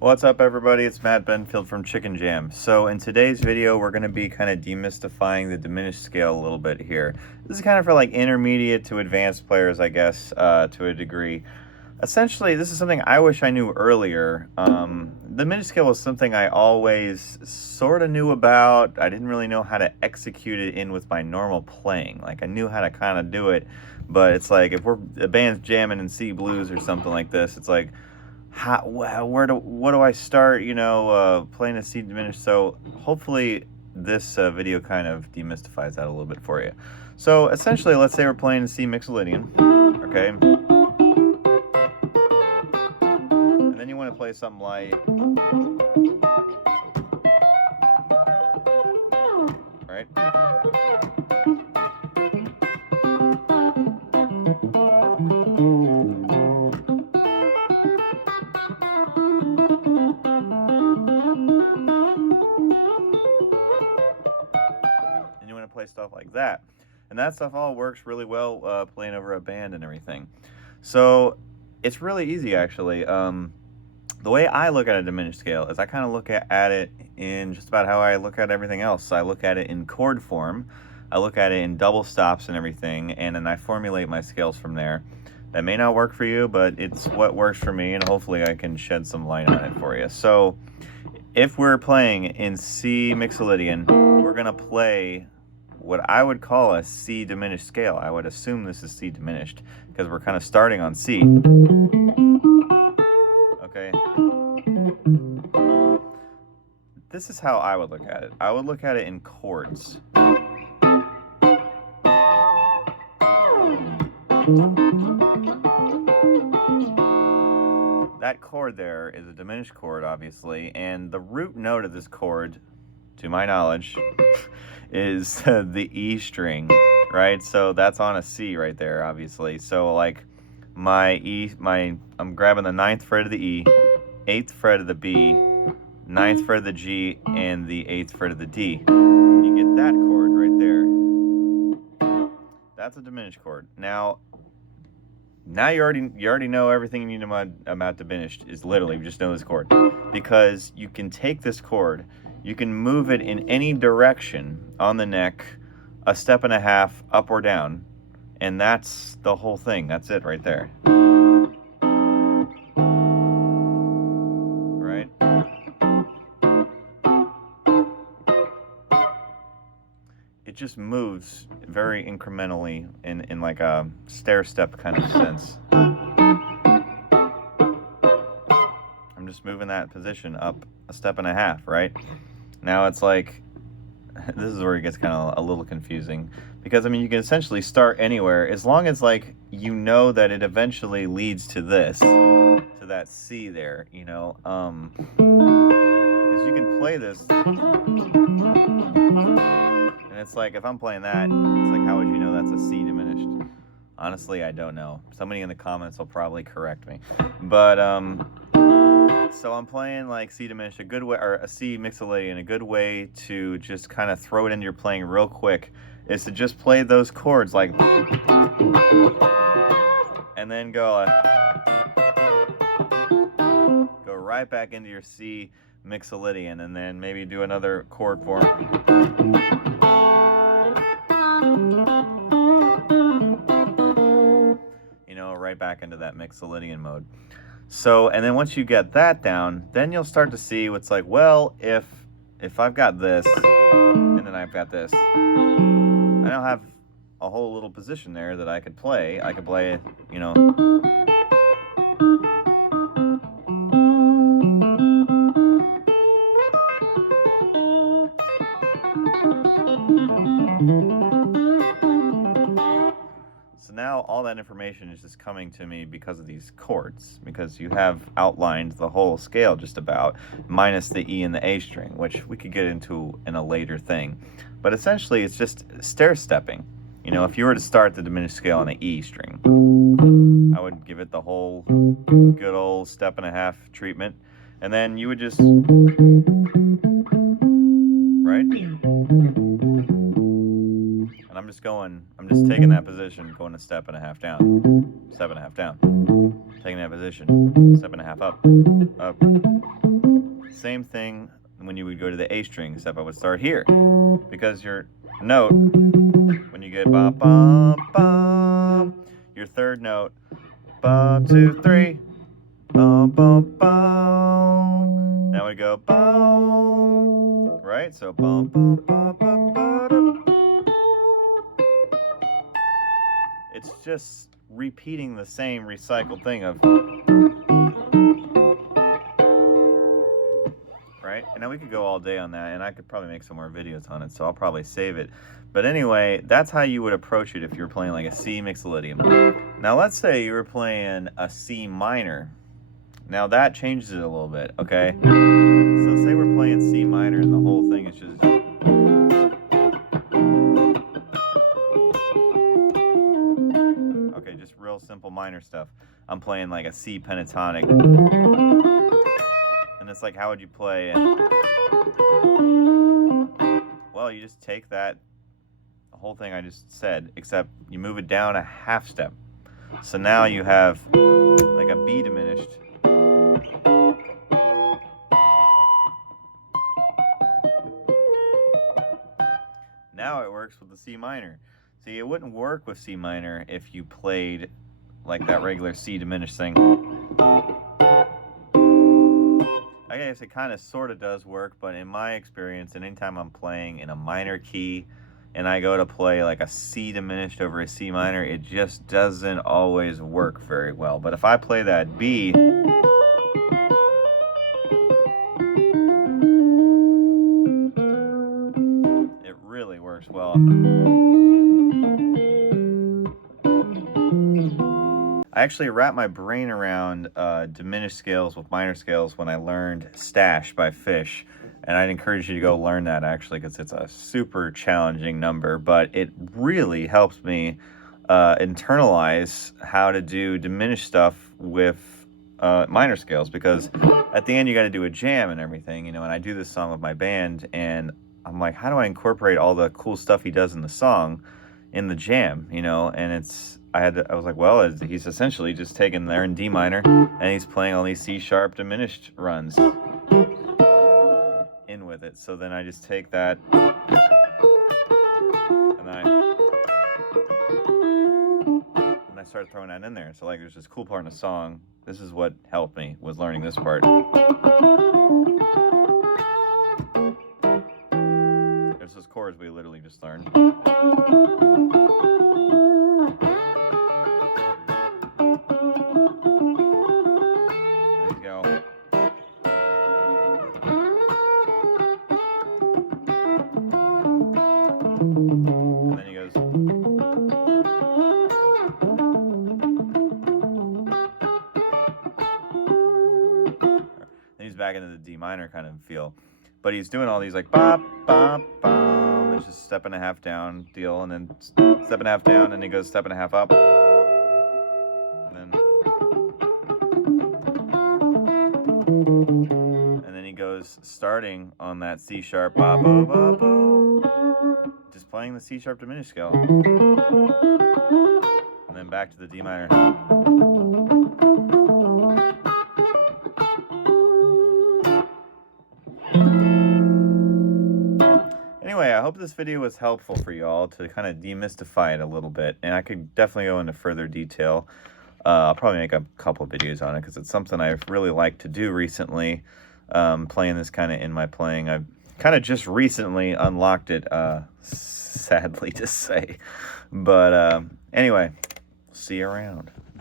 What's up, everybody? It's Matt Benfield from Chicken Jam. So in today's video, we're going to be kind of demystifying the diminished scale a little bit here. This is kind of for like intermediate to advanced players, I guess, to a degree. Essentially, this is something I wish I knew earlier. Diminished scale was something I always sort of knew about. I didn't really know how to execute it in with my normal playing. Like, I knew how to kind of do it, but it's like if a band's jamming in C blues or something like this, it's like, what do I start, playing a C diminished? So hopefully this video kind of demystifies that a little bit for you. So essentially, let's say we're playing C mixolydian, okay? And then you want to play something like, right? Play stuff like that, and that stuff all works really well playing over a band and everything. So it's really easy, actually. The way I look at a diminished scale is I kind of look at it in just about how I look at everything else. I look at it in chord form, I look at it in double stops and everything, and then I formulate my scales from there. That may not work for you, but it's what works for me, and hopefully I can shed some light on it for you. So if we're playing in C mixolydian, we're gonna play what I would call a C diminished scale. I would assume this is C diminished because we're kind of starting on C. Okay. This is how I would look at it. I would look at it in chords. That chord there is a diminished chord, obviously, and the root note of this chord, to my knowledge, is the E string, right? So that's on a C right there, obviously. So like I'm grabbing the 9th fret of the E, 8th fret of the B, 9th fret of the G, and the 8th fret of the D. You get that chord right there. That's a diminished chord. Now you already know everything you need about diminished is literally just know this chord, because you can take this chord, you can move it in any direction on the neck, a step and a half up or down, and that's the whole thing. That's it right there. Right? It just moves very incrementally in like a stair-step kind of sense. I'm just moving that position up a step and a half, right? Now it's like, this is where it gets kind of a little confusing, because I mean, you can essentially start anywhere as long as like you know that it eventually leads to this, to that C there, because you can play this, and it's like if I'm playing that, it's like, how would you know that's a C diminished? Honestly, I don't know. Somebody in the comments will probably correct me, but so I'm playing like C diminished, a good way, or a C mixolydian. A good way to just kind of throw it into your playing real quick is to just play those chords like, and then go right back into your C mixolydian, and then maybe do another chord form. Right back into that mixolydian mode. So, and then once you get that down, then you'll start to see what's like, well, if I've got this, and then I've got this, I now have a whole little position there that I could play. I could play, So now all that information is just coming to me because of these chords, because you have outlined the whole scale just about, minus the E and the A string, which we could get into in a later thing. But essentially, it's just stair-stepping. If you were to start the diminished scale on an E string, I would give it the whole good old step and a half treatment, and then you would just, right? And I'm just taking that position, going a step and a half down, step and a half down, taking that position, step and a half up, Same thing when you would go to the A string, except I would start here. Because your note, when you get ba ba ba, your third note, ba 2 3, ba ba ba. Now we go ba, right? So ba ba ba ba ba. It's just repeating the same recycled thing of, right? And now we could go all day on that, and I could probably make some more videos on it, so I'll probably save it. But anyway, that's how you would approach it if you were playing like a C mixolydian. Now let's say you were playing a C minor. Now that changes it a little bit, okay? So say we're playing C minor and the whole thing is just... Okay, just real simple minor stuff. I'm playing like a C pentatonic. And it's like, how would you play? Well, you just take that, the whole thing I just said, except you move it down a half step. So now you have like a B diminished. Now it works with the C minor. See, it wouldn't work with C minor if you played like that regular C diminished thing. I guess it kind of sort of does work, but in my experience, and anytime I'm playing in a minor key and I go to play like a C diminished over a C minor, it just doesn't always work very well. But if I play that B, it really works well. I actually wrapped my brain around diminished scales with minor scales when I learned Stash by Fish. And I'd encourage you to go learn that, actually, because it's a super challenging number. But it really helps me internalize how to do diminished stuff with minor scales. Because at the end, you got to do a jam and everything, you know. And I do this song with my band, and I'm like, how do I incorporate all the cool stuff he does in the song in the jam, you know? And it's... I was like, well, he's essentially just taking there in D minor, and he's playing all these C sharp diminished runs in with it. So then I just take that, and I start throwing that in there. So like, there's this cool part in the song. This is what helped me, was learning this part. There's those chords we literally just learned. And then he goes. Then he's back into the D minor kind of feel. But he's doing all these like bop, bop, bop. It's just step and a half down deal, and then step and a half down, and he goes step and a half up. And then he goes starting on that C sharp, ba ba ba ba, just playing the C sharp diminished scale, and then back to the D minor. Anyway, I hope this video was helpful for you all to kind of demystify it a little bit, and I could definitely go into further detail. I'll probably make a couple of videos on it because it's something I've really liked to do recently, playing this kind of in my playing. I've kind of just recently unlocked it, sadly to say. But anyway, see you around.